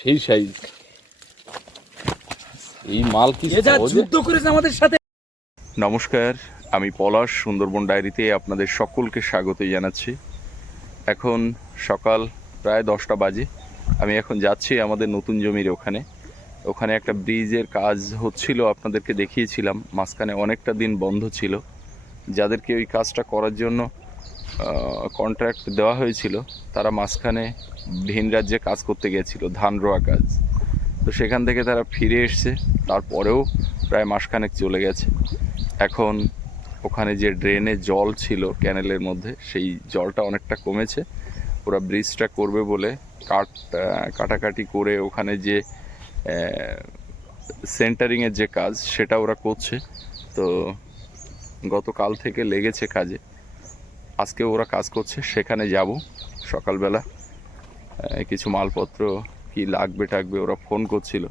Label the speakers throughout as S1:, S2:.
S1: সেই সাইজ। এই মাল কি
S2: যুদ্ধ করেছে আমাদের সাথে।
S3: নমস্কার আমি পলাশ সুন্দরবন ডায়েরিতে আপনাদের সকলকে স্বাগত জানাচ্ছি। এখন সকাল প্রায় দশটা বাজে। আমি এখন যাচ্ছি আমাদের নতুন জমির ওখানে। ওখানে একটা ব্রিজের কাজ হচ্ছিল আপনাদেরকে দেখিয়েছিলাম। মাঝখানে অনেকটা দিন বন্ধ ছিল। যাদেরকে ওই কাজটা করার জন্য কন্ট্রাক্ট দেওয়া হয়েছিল, তারা মাঝখানে ভিন রাজ্যে কাজ করতে গিয়েছিল ধান রোয়া কাজ। তো সেখান থেকে তারা ফিরে এসছে, তারপরেও প্রায় মাসখানেক চলে গেছে। এখন ওখানে যে ড্রেনে জল ছিল ক্যানেলের মধ্যে, সেই জলটা অনেকটা কমেছে। ওরা ব্রিজটা করবে বলে কাট কাটাকাটি করে ওখানে যে সেন্টারিংয়ের যে কাজ, সেটা ওরা করছে। তো গতকাল থেকে লেগেছে কাজে। আজকে ওরা কাজ করছে, সেখানে যাব সকালবেলা। কিছু মালপত্র কি লাগবে টাকবে ওরা ফোন করছিল।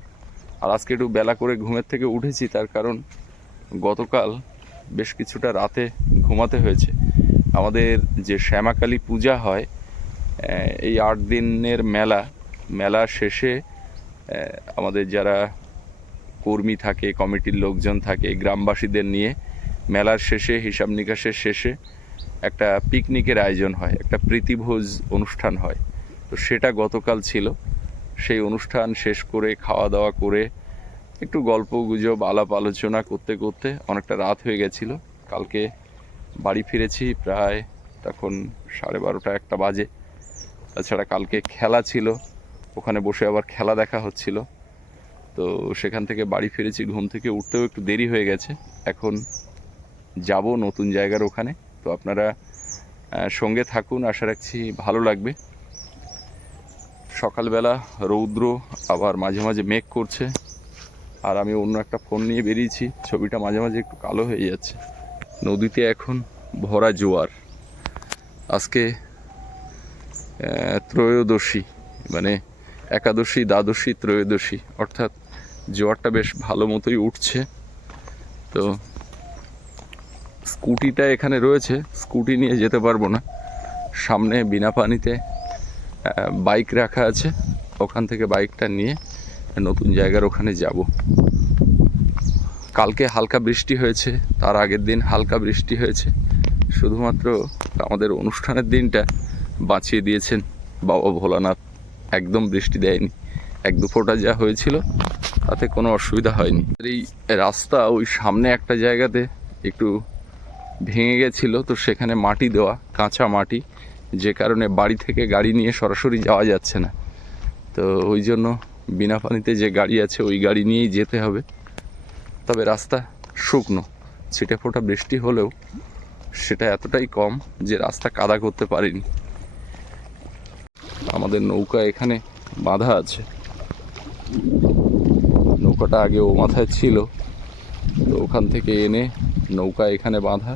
S3: আর আজকে একটু বেলা করে ঘুমের থেকে উঠেছি, তার কারণ গতকাল বেশ কিছুটা রাতে ঘুমাতে হয়েছে। আমাদের যে শ্যামাকালী পূজা হয় এই আট দিনের মেলা মেলা শেষে আমাদের যারা কর্মী থাকে, কমিটির লোকজন থাকে, গ্রামবাসীদের নিয়ে মেলার শেষে, হিসাব নিকাশের শেষে একটা পিকনিকের আয়োজন হয়, একটা প্রীতিভোজ অনুষ্ঠান হয়। তো সেটা গতকাল ছিল। সেই অনুষ্ঠান শেষ করে, খাওয়া দাওয়া করে, একটু গল্প গুজব, আলাপ আলোচনা করতে করতে অনেকটা রাত হয়ে গেছিল। কালকে বাড়ি ফিরেছি প্রায় তখন সাড়ে বারোটা একটা বাজে। তাছাড়া কালকে খেলা ছিল, ওখানে বসে আবার খেলা দেখা হচ্ছিল। তো সেখান থেকে বাড়ি ফিরেছি, ঘুম থেকে উঠতেও একটু দেরি হয়ে গেছে। এখন যাব নতুন জায়গার ওখানে। তো আপনারা সঙ্গে থাকুন, আশা রাখছি ভালো লাগবে। সকালবেলা রৌদ্র আবার মাঝে মাঝে মেঘ করছে, আর আমি অন্য একটা ফোন নিয়ে বেরিয়েছি, ছবিটা মাঝে মাঝে একটু কালো হয়ে যাচ্ছে। নদীতে এখন ভরা জোয়ার। আজকে ত্রয়োদশী মানে একাদশী, দ্বাদশী, ত্রয়োদশী, অর্থাৎ জোয়ারটা বেশ ভালো মতোই উঠছে। তো স্কুটিটা এখানে রয়েছে, স্কুটি নিয়ে যেতে পারব না। সামনে বিনা পানিতে বাইক রাখা আছে, ওখান থেকে বাইকটা নিয়ে নতুন জায়গার ওখানে যাব। কালকে হালকা বৃষ্টি হয়েছে, তার আগের দিন হালকা বৃষ্টি হয়েছে। শুধুমাত্র আমাদের অনুষ্ঠানের দিনটা বাঁচিয়ে দিয়েছেন বাবা ভোলানাথ। একদম বৃষ্টি দেয়নি। এক দু ফোঁটা যা হয়েছিল, তাতে কোনো অসুবিধা হয়নি। এই রাস্তা ওই সামনে একটা জায়গাতে একটু ভেঙে গেছিল, তো সেখানে মাটি দেওয়া, কাঁচা মাটি, যে কারণে বাড়ি থেকে গাড়ি নিয়ে সরাসরি যাওয়া যাচ্ছে না। তো ওই জন্য বিনা পানিতে যে গাড়ি আছে, ওই গাড়ি নিয়েই যেতে হবে। তবে রাস্তা শুকনো, ছিটে ফোটা বৃষ্টি হলেও সেটা এতটাই কম যে রাস্তা কাদা করতে পারিনি। আমাদের নৌকা এখানে বাঁধা আছে। নৌকাটা আগে ও মাথায় ছিল, তো ওখান থেকে এনে নৌকা এখানে বাঁধা।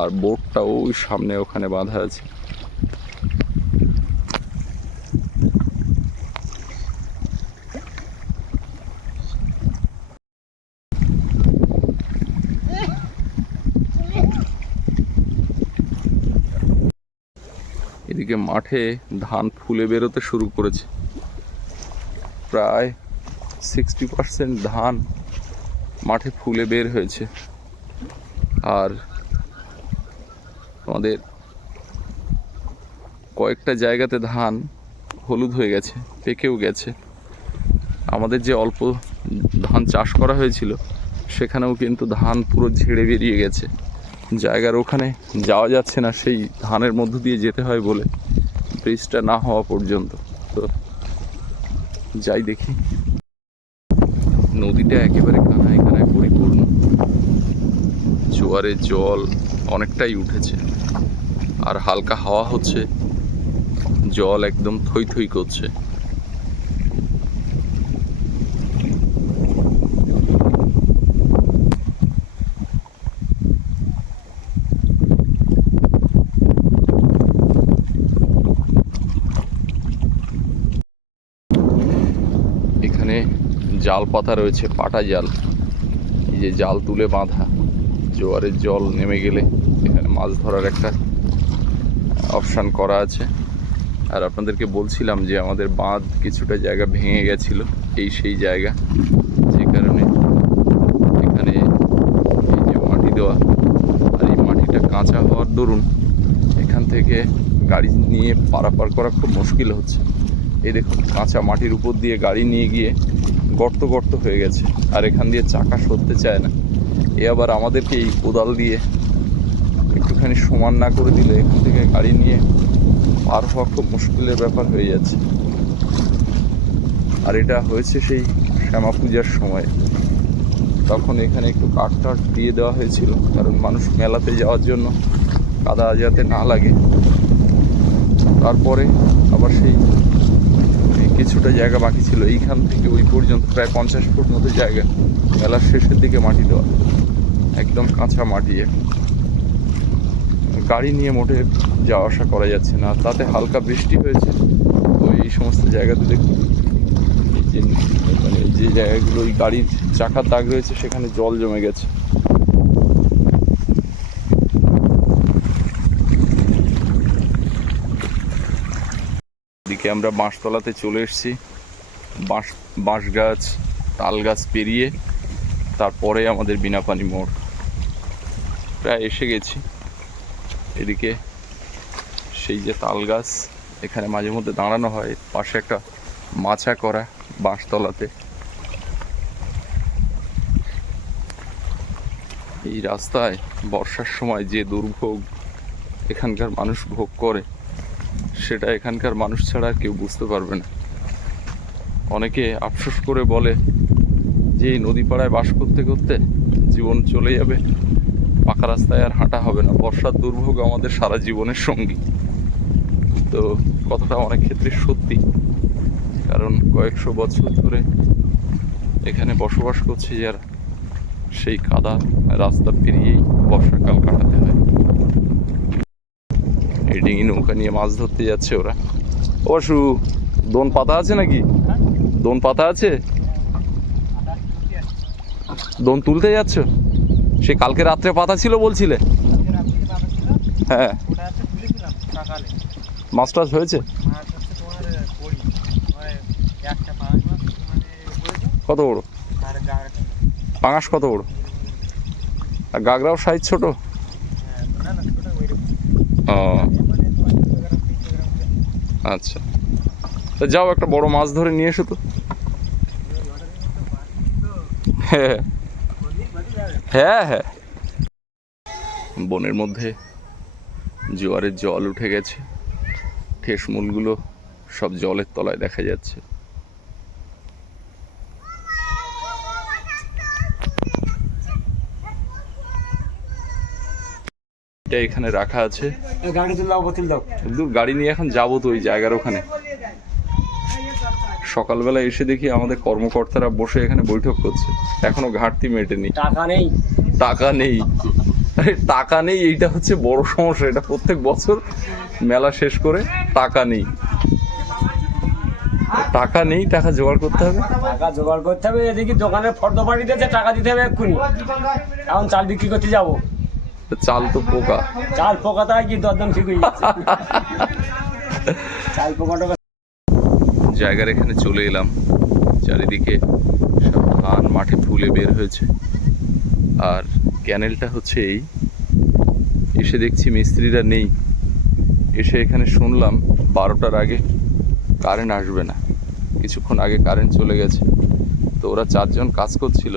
S3: আর বোটটা ওই সামনে ওখানে বাঁধা আছে। এদিকে মাঠে ধান ফুলে বেরোতে শুরু করেছে। প্রায় সিক্সটি পার্সেন্ট ধান মাঠে ফুলে বের হয়েছে। আর আমাদের কয়েকটা জায়গাতে ধান হলুদ হয়ে গেছে, পেকেও গেছে। আমাদের যে অল্প ধান চাষ করা হয়েছিল, সেখানেও কিন্তু ধান পুরো ঝেড়ে বেরিয়ে গেছে। জায়গার ওখানে যাওয়া যাচ্ছে না, সেই ধানের মধ্য দিয়ে যেতে হয় বলে ব্রিজটা না হওয়া পর্যন্ত। তো যাই দেখি। নদীটা একেবারে কানায় কানায় পরিপূর্ণ। জোয়ারের জল অনেকটাই উঠেছে। আর হালকা হাওয়া হচ্ছে। জল একদম থই থই করছে। এখানে জাল পাতা রয়েছে, পাটা জাল। এই যে জাল তুলে বাঁধা, জোয়ারের জল নেমে গেলে এখানে মাছ ধরার একটা অপশান করা আছে। আর আপনাদেরকে বলছিলাম যে আমাদের বাঁধ কিছুটা জায়গা ভেঙে গেছিল, এই সেই জায়গা। যে কারণে এখানে এই যে মাটি দেওয়া আর এই মাটিটা কাঁচা হওয়ার দরুন এখান থেকে গাড়ি নিয়ে পারাপার করা খুব মুশকিল হচ্ছে। এই দেখুন, কাঁচা মাটির উপর দিয়ে গাড়ি নিয়ে গিয়ে গর্ত গর্ত হয়ে গেছে। আর এখান দিয়ে চাকা সরতে চায় না। এ আবার আমাদেরকে এই কোদাল দিয়ে একটুখানি সমান না করে দিলে এখান থেকে গাড়ি নিয়ে পার হওয়া খুব মুশকিলের ব্যাপার হয়ে যাচ্ছে। আর এটা হয়েছে সেই শ্যামা পূজার সময়। তখন এখানে একটু কাঠ টাট দিয়ে দেওয়া হয়েছিল, কারণ মানুষ মেলাতে যাওয়ার জন্য কাদা যাতে না লাগে। তারপরে আবার সেই কিছুটা জায়গা বাকি ছিল, এইখান থেকে ওই পর্যন্ত প্রায় পঞ্চাশ ফুট মতো জায়গা। মেলার শেষের দিকে মাটি দেওয়া, একদম কাঁচা মাটি। গাড়ি নিয়ে মোটে যাওয়া আসা করা যাচ্ছে না। তাতে হালকা বৃষ্টি হয়েছে। তো এই সমস্ত জায়গাতে দেখুন মানে যে জায়গাগুলো, ওই গাড়ির চাকার দাগ রয়েছে, সেখানে জল জমে গেছে। এদিকে আমরা বাঁশতলাতে চলে এসেছি। বাঁশ বাঁশ গাছ তাল গাছ পেরিয়ে তারপরে আমাদের বিনাপানি মোড়। প্রায় এসে গেছি। এদিকে সেই যে তাল গাছ, এখানে মাঝে মধ্যে দাঁড়ানো হয়, পাশে একটা মাচা করা বাঁশতলাতে। এই রাস্তায় বর্ষার সময় যে দুর্ভোগ এখানকার মানুষ ভোগ করে, সেটা এখানকার মানুষ ছাড়া কেউ বুঝতে পারবে না। অনেকে আফসোস করে বলে যে এই নদী পাড়ায় বাস করতে করতে জীবন চলে যাবে। পাকা রাস্তায় আর হাঁটা হবে না। বর্ষার দুর্ভোগ আমাদের সারা জীবনের সঙ্গী। তো কথাটা অনেক ক্ষেত্রে সত্যি। কারণ কয়েকশো বছর ধরে এখানে বসবাস করছে যারা সেই কাদা রাস্তা পেরিয়েই বর্ষাকাল কাটাতে হয়। এই ডিঙি নৌকা নিয়ে মাছ ধরতে যাচ্ছে ওরা। অবশু দোন পাতা আছে নাকি? দোন পাতা আছে। দোন তুলতে যাচ্ছ? সে কালকে রাত্রে পাতা ছিল বলছিলে? হ্যাঁ। মাছ টাছ হয়েছে? কত বড়? পাঙাশ কত বড়? আর গাগরাও সাইজ ছোট? ও। আচ্ছা। তা যাও একটা বড় মাছ ধরে নিয়ে এসো তো। হ্যাঁ। হ্যাঁ হ্যাঁ। বনের মধ্যে জোয়ারের জল উঠে গেছে। ঠেসমূলগুলো সব জলের তলায় দেখা যাচ্ছে। এটা এখানে রাখা আছে।
S1: গাড়ি দাও বোতল দাও।
S3: দূর গাড়ি নিয়ে এখন যাব তো ওই জায়গার ওখানে। সকালবেলা এসে দেখি আমাদের কর্মকর্তারা বসে এখানে বৈঠক করছে। এখনও ঘাটতি মেটেনি।
S1: টাকা নেই।
S3: টাকা নেই। আরে টাকা নেই এইটা হচ্ছে বড় সমস্যা। এটা প্রত্যেক বছর মেলা শেষ করে টাকা নেই। টাকা নেই টাকা জোগাড় করতে হবে।
S1: টাকা জোগাড় করতে হবে এদিকে দোকানের ফর্দ পাঠিয়ে টাকা দিতে হবে এক্ষুনি। এখন চাল বিক্রি করতে যাব।
S3: চাল তো পোকা।
S1: চাল পোকা তাই কি দরদাম ঠিক হয়ে চাল পোকা টোকা
S3: জায়গার এখানে চলে এলাম। চারিদিকে সব ধান মাঠে ফুলে বের হয়েছে। আর ক্যানেলটা হচ্ছে এই। এসে দেখছি মিস্ত্রিরা নেই। এসে এখানে শুনলাম বারোটার আগে কারেন্ট আসবে না। কিছুক্ষণ আগে কারেন্ট চলে গেছে। তো ওরা চারজন কাজ করছিল।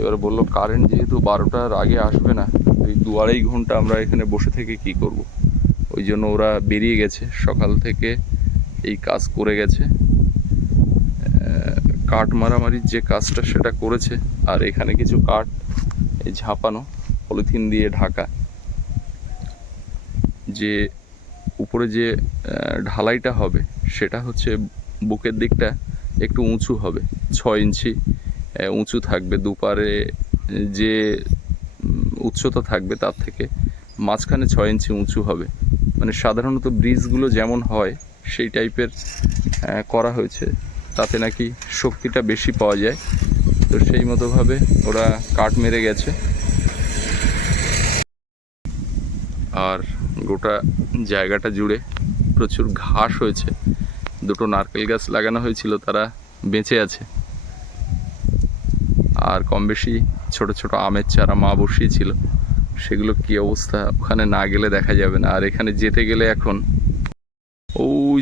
S3: এবার বলল কারেন্ট যেহেতু বারোটার আগে আসবে না এই দু আড়াই ঘণ্টা আমরা এখানে বসে থেকে কি করব? ওই জন্য ওরা বেরিয়ে গেছে। সকাল থেকে এই কাজ করে গেছে। কাঠ মারামারির যে কাজটা সেটা করেছে, আর এখানে কিছু কাঠ, এই ঝাঁপানো, পলিথিন দিয়ে ঢাকা। যে উপরে যে ঢালাইটা হবে, সেটা হচ্ছে বুকের দিকটা একটু উঁচু হবে, ছয় ইঞ্চি উঁচু থাকবে। দুপারে যে উচ্চতা থাকবে তার থেকে মাঝখানে ছয় ইঞ্চি উঁচু হবে। মানে সাধারণত ব্রিজগুলো যেমন হয় সেই টাইপের করা হয়েছে। তাতে নাকি শক্তিটা বেশি পাওয়া যায়। তো সেই মতোভাবে ওরা কাঠ মেরে গেছে। আর গোটা জায়গাটা জুড়ে প্রচুর ঘাস হয়েছে। দুটো নারকেল গাছ লাগানো হয়েছিল, তারা বেঁচে আছে। আর কম বেশি ছোট ছোট আমের চারা মা বসিয়েছিল। সেগুলো কি অবস্থা? ওখানে না গেলে দেখা যাবে না। আর এখানে যেতে গেলে এখন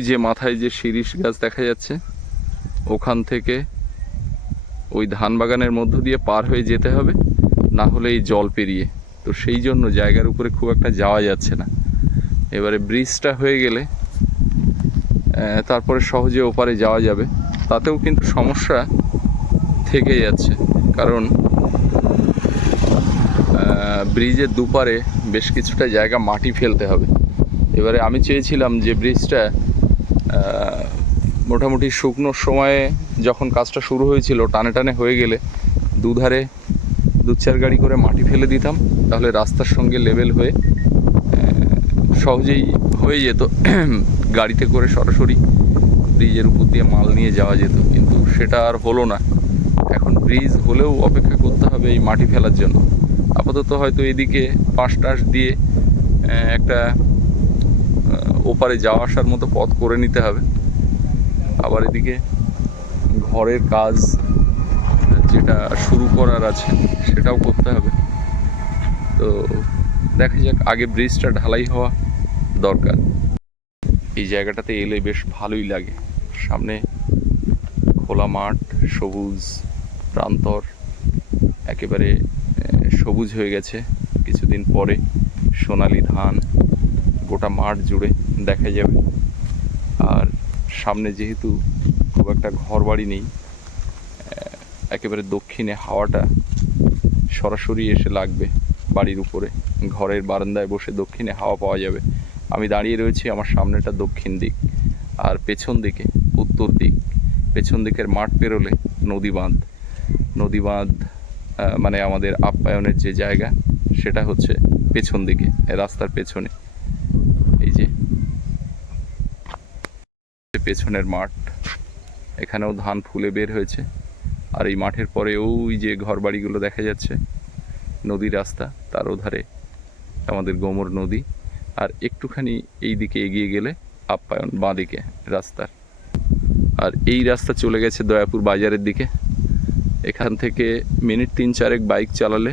S3: যে মাথায় যে শিরিষ গাছ দেখা যাচ্ছে, ওখান থেকে ওই ধান বাগানের মধ্য দিয়ে পার হয়ে যেতে হবে, না হলে এই জল পেরিয়ে। তো সেই জন্য জায়গার উপরে খুব একটা যাওয়া যাচ্ছে না। এবারে ব্রিজটা হয়ে গেলে তারপরে সহজে ওপারে যাওয়া যাবে। তাতেও কিন্তু সমস্যা থেকে যাচ্ছে। কারণ ব্রিজের দুপারে বেশ কিছুটা জায়গা মাটি ফেলতে হবে। এবারে আমি চেয়েছিলাম যে ব্রিজটা মোটামুটি শুকনোর সময়ে যখন কাজটা শুরু হয়েছিল, টানে টানে হয়ে গেলে দুধারে দু চার গাড়ি করে মাটি ফেলে দিতাম, তাহলে রাস্তার সঙ্গে লেভেল হয়ে সহজেই হয়ে যেত। গাড়িতে করে সরাসরি ব্রিজের উপর দিয়ে মাল নিয়ে যাওয়া যেত, কিন্তু সেটা আর হলো না। এখন ব্রিজ হলেও অপেক্ষা করতে হবে এই মাটি ফেলার জন্য। আপাতত হয়তো এদিকে পাশ টাশ দিয়ে একটা ওপারে যাওয়া আসার মতো পথ করে নিতে হবে। আবার এদিকে ঘরের কাজ যেটা শুরু করার আছে, সেটাও করতে হবে। তো দেখা যাক, আগে ব্রিজটা ঢালাই হওয়া দরকার। এই জায়গাটাতে এলে বেশ ভালোই লাগে। সামনে খোলা মাঠ, সবুজ প্রান্তর, একেবারে সবুজ হয়ে গেছে। কিছুদিন পরে সোনালি ধান, গোটা মাঠ জুড়ে। দেখা যাবে। আর সামনে যেহেতু খুব একটা ঘর বাড়ি নেই একেবারে দক্ষিণে হাওয়াটা সরাসরি এসে লাগবে বাড়ির উপরে। ঘরের বারান্দায় বসে দক্ষিণে হাওয়া পাওয়া যাবে। আমি দাঁড়িয়ে রয়েছি আমার সামনেটা দক্ষিণ দিক আর পেছন দিকে উত্তর দিক। পেছন দিকের মাঠ পেরোলে নদী বাঁধ। নদী বাঁধ মানে আমাদের আপ্যায়নের যে জায়গা, সেটা হচ্ছে পেছন দিকে, রাস্তার পেছনে এই যে পেছনের মাঠ। এখানেও ধান ফুলে বের হয়েছে। আর এই মাঠের পরে ওই যে ঘর বাড়িগুলো দেখা যাচ্ছে নদী রাস্তা, তার ওধারে আমাদের গোমর নদী। আর একটুখানি এই দিকে এগিয়ে গেলে আপ্যায়ন বাঁ দিকে রাস্তার। আর এই রাস্তা চলে গেছে দয়াপুর বাজারের দিকে। এখান থেকে মিনিট তিন চারেক বাইক চালালে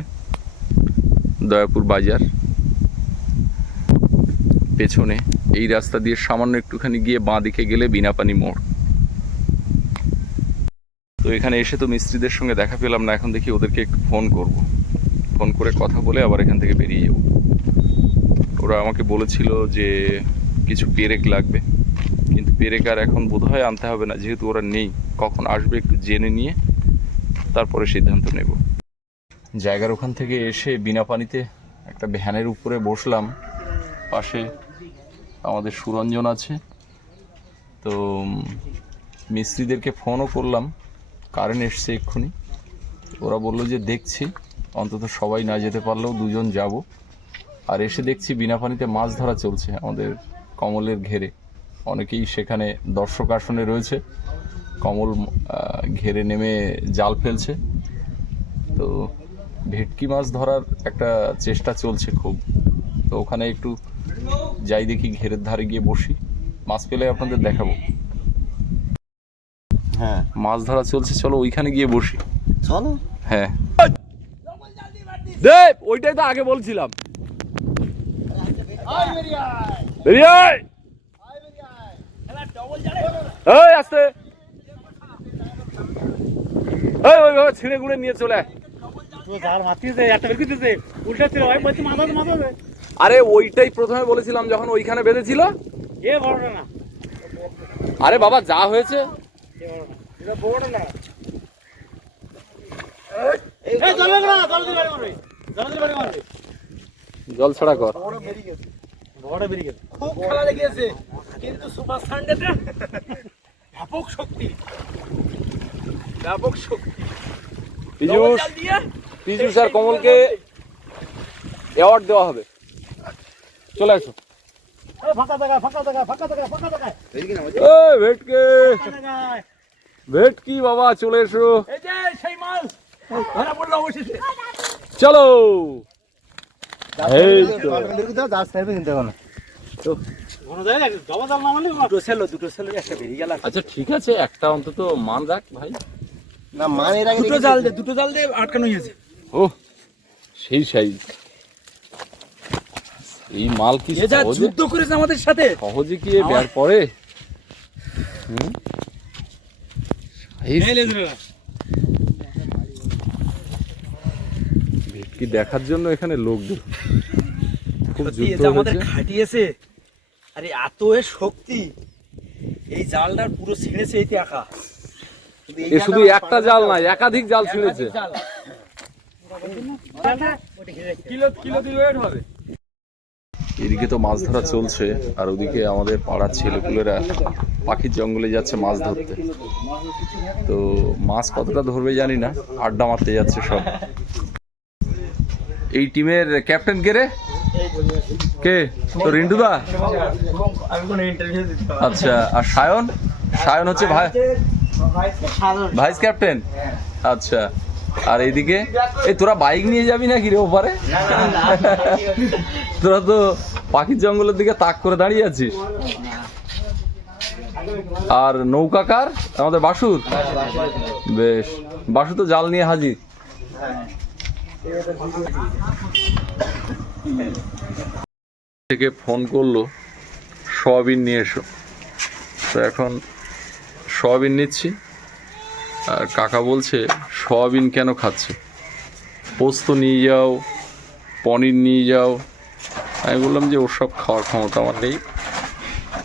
S3: দয়াপুর বাজার। পেছনে এই রাস্তা দিয়ে সামান্য একটুখানি গিয়ে বাঁ দিকে গেলে বিনাপানি মোড়। তো এখানে এসে তো মিস্ত্রিদের সঙ্গে দেখা পেলাম না, এখন দেখি ওদেরকে একটু ফোন করব। ফোন করে কথা বলে আবার এখান থেকে বেরিয়ে যাব। ওরা আমাকে বলেছিল যে কিছু পেরেক লাগবে, কিন্তু পেরেক আর এখন বোধহয় আনতে হবে না, যেহেতু ওরা নেই। কখন আসবে একটু জেনে নিয়ে তারপরে সিদ্ধান্ত নেব। জায়গার ওখান থেকে এসে বিনা পানিতে একটা ভ্যানের উপরে বসলাম। পাশে আমাদের সুরঞ্জন আছে। তো মিস্ত্রিদেরকে ফোনও করলাম। কারেন্ট এসছে এক্ষুনি। ওরা বলল যে, দেখছি। অন্তত সবাই না যেতে পারলেও দুজন যাব। আর এসে দেখছি বিনা পানিতে মাছ ধরা চলছে আমাদের কমলের ঘেরে। অনেকেই সেখানে দর্শক আসনে রয়েছে। কমল ঘেরে নেমে জাল ফেলছে। তো, ভেটকি মাছ ধরার একটা চেষ্টা চলছে খুব। তো ওখানে একটু যাই দেখি ঘেরের ধারে গিয়ে বসি। মাছ পেলে আপনাদের দেখাবো।
S2: হ্যাঁ।
S3: মাছ ধরা চলছে চলো ওইখানে গিয়ে বসি।
S2: চলো।
S3: হ্যাঁ। দেব ওইটাই তো আগে বলছিলাম। বেরিয়ে আয়। এই আস্তে। এই ওইভাবে ছিঁড়ে গুঁড়ে নিয়ে চলে
S2: একটা বের করতেছে উল্টাচ্ছে ভাই বলছি মাথা মাথা
S3: আরে ওইটাই প্রথমে বলেছিলাম যখন ওইখানে বেঁধেছিল।
S2: এ
S3: আরে বাবা যা হয়েছে।
S2: এটা বড় না। এই জল
S3: ছড়া কর।
S2: বড় বেরিয়ে গেছে। বড় বেরিয়ে গেছে।
S1: খুব খেলা লেগেছে কিন্তু সুপার সানডেতে ব্যাপক শক্তি। ব্যাপক শক্তি।
S3: পীযুষ
S1: জাল
S3: আর কমলকে অ্যাওয়ার্ড দেওয়া হবে।
S2: জায়গা
S3: এই ভেটকে।
S2: ফাঁকা জায়গায়।
S3: ভেটকি বাবা চলে এসো। চলো। এই তো।
S2: মানে
S3: আচ্ছা ঠিক আছে একটা অন্তত মান রাখ ভাই।
S4: না মান এর আগে
S1: দুটো জাল দে দুটো জাল দে আটকানো হয়েছে
S3: ও সেই সাইজ। এই মাল কি
S1: যা যুদ্ধ করেছে আমাদের সাথে।
S3: সহজে কি বের
S2: লেজরা
S3: ভেটকি দেখার জন্য এখানে লোক খুব যুদ্ধ
S1: আমাদের খাটিয়েছে। আরে এত এ শক্তি। এই জালটার পুরো ছিঁড়েছে এই একা
S3: এ শুধু একটা জাল না একাধিক জাল ছিঁড়েছে।
S1: কিলো কিলো দিয়ে হবে।
S3: এদিকে তো মাছ ধরা চলছে আর ওদিকে আমাদের পাড়ার ছেলেপুলেরা পাখির জঙ্গলে যাচ্ছে মাছ ধরতে। তো মাছ কতটা ধরবে জানি না আড্ডা মারতে যাচ্ছে সব। এই টিমের ক্যাপ্টেন কে রে? কে? তো রিন্টুদা? আচ্ছা আর সায়ন? সায়ন হচ্ছে ভাই ভাইস ক্যাপ্টেন? আচ্ছা আর এইদিকে এই তোরা বাইক নিয়ে যাবি নাকি রে ওপারে? তোরা তো পাখির জঙ্গলের দিকে তাক করে দাঁড়িয়ে আছিস? আর নৌকা কার? আমাদের বাসুর? বেশ বাসু তো জাল নিয়ে হাজির। থেকে ফোন করল, সয়াবিন নিয়ে এসো। তো এখন সয়াবিন নিচ্ছি। আর কাকা বলছে, সয়াবিন কেন খাচ্ছে? পোস্ত নিয়ে যাও, পনির নিয়ে যাও আমি বললাম যে ওর সব খাওয়ার ক্ষমতা আমার নেই।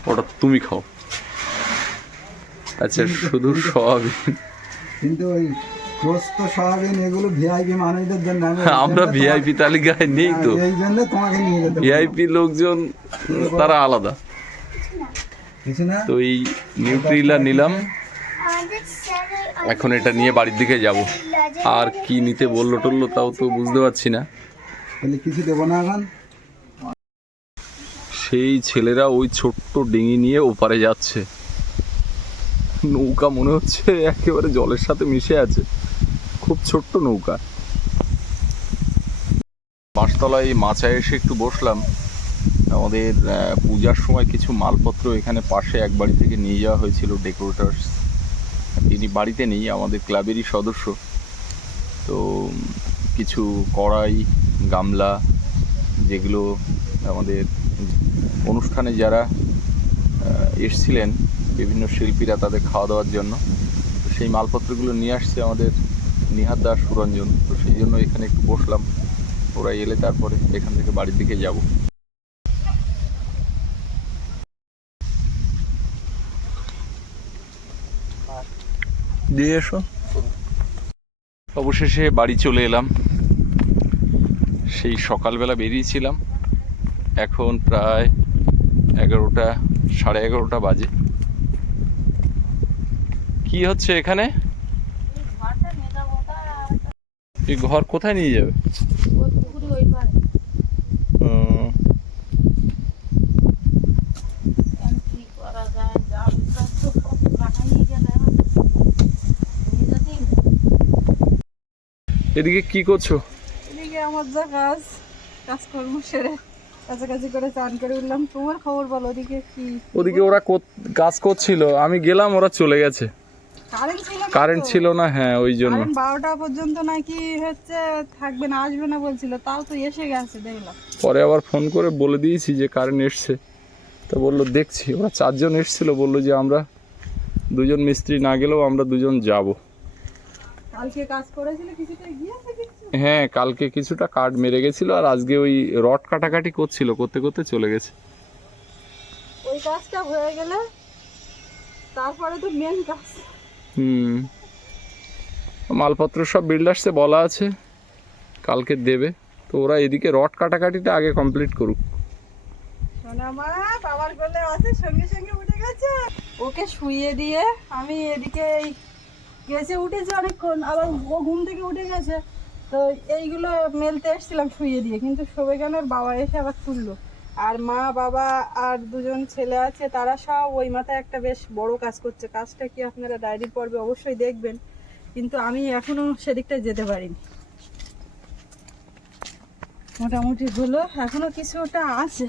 S3: ওটা তুমি খাও। আচ্ছা শুধু সয়াবিন।
S4: কিন্তু ওই পোস্ত সয়াবিন এগুলো ভিআইপি মানুষদের জন্য।
S3: আমরা ভিআইপি তালিকায় নেই তো।
S4: তোমাকে- এই জন্য তোমাকে নিয়ে যেতে
S3: ভিআইপি লোকজন তারা আলাদা। তো এই নিউট্রিলা নিলাম। এখন এটা নিয়ে বাড়ির দিকে যাব। আর কি নিতে বলল টললো তাও তো বুঝতে পারছি না।
S4: তাহলে কিছু দেবো না এখন?
S3: সেই ছেলেরা ওই ছোট্ট ডিঙি নিয়ে ওপারে যাচ্ছে। নৌকা মনে হচ্ছে একেবারে জলের সাথে মিশে আছে। খুব ছোট্ট নৌকা। এই মাচায় এসে একটু বসলাম। আমাদের পূজার সময় কিছু মালপত্র এখানে পাশে এক বাড়ি থেকে নিয়ে যাওয়া হয়েছিল ডেকোরেটার্স তিনি বাড়িতে নেই, আমাদের ক্লাবেরই সদস্য। তো, কিছু কড়াই, গামলা, যেগুলো আমাদের অনুষ্ঠানে যারা এসছিলেন বিভিন্ন শিল্পীরা তাদের খাওয়া দাওয়ার জন্য তো সেই মালপত্রগুলো নিয়ে আসছে আমাদের নিহার দাস সুরঞ্জন। তো সেই জন্য এখানে একটু বসলাম। ওরা এলে তারপরে এখান থেকে বাড়ির দিকে যাব। দিয়ে এসো। অবশেষে বাড়ি চলে এলাম। সেই সকালবেলা বেরিয়েছিলাম। এখন প্রায় এগারোটা সাড়ে এগারোটা বাজে। কি হচ্ছে এখানে? এই ঘর কোথায় নিয়ে যাবে? এদিকে কি করছ?
S5: এদিকে আমার যা কাজ কাজকর্ম সেরে কাছাকাছি করে চান করে উঠলাম। তোমার খবর বলো ওদিকে কি?
S3: ওদিকে ওরা কাজ করছিল। আমি গেলাম ওরা চলে গেছে।
S5: কারেন্ট ছিল না
S3: হ্যাঁ ওই জন্য।
S5: বারোটা পর্যন্ত নাকি হচ্ছে থাকবে না আসবে না বলছিল। তাও তো এসে গেছে দেখলাম।
S3: পরে আবার ফোন করে বলে দিয়েছি যে কারেন্ট এসছে। তা বলল দেখছি। ওরা চারজন এসছিল বলল যে আমরা দুজন মিস্ত্রি না গেলেও আমরা দুজন যাব।
S5: কালকে কাজ করেছিল কিছুটা গিয়েছে কিছু
S3: হ্যাঁ কালকে কিছুটা কাঠ মেরে গেছিল আর আজকে ওই রড কাটাকাটি করছিল করতে করতে চলে গেছে।
S5: ওই কাজটা হয়ে গেলে তারপরে তো মেন কাজ
S3: হুম। মালপত্র সব বিল্ডার্সে বলা আছে কালকে দেবে। তো ওরা এদিকে রড কাটাকাটিটা আগে কমপ্লিট করুক।
S5: বাবার কোলে আছে সঙ্গে সঙ্গে উঠে গেছে। ওকে শুইয়ে দিয়ে আমি এদিকে গেছে উঠেছে অনেকক্ষণ আবার ও ঘুম থেকে উঠে গেছে। তো এইগুলো মেলতে এসেছিলাম শুয়ে দিয়ে, কিন্তু সবে কেন বাবা এসে আবার তুললো। আর মা, বাবা আর দুজন ছেলে আছে, তারা সব ওই মাথায় একটা বেশ বড় কাজ করছে। কাজটা কি আপনারা ডায়েরি পর্বে অবশ্যই দেখবেন, কিন্তু আমি এখনও সেদিকটা যেতে পারিনি। মোটামুটি হলো, এখনও কিছুটা আছে।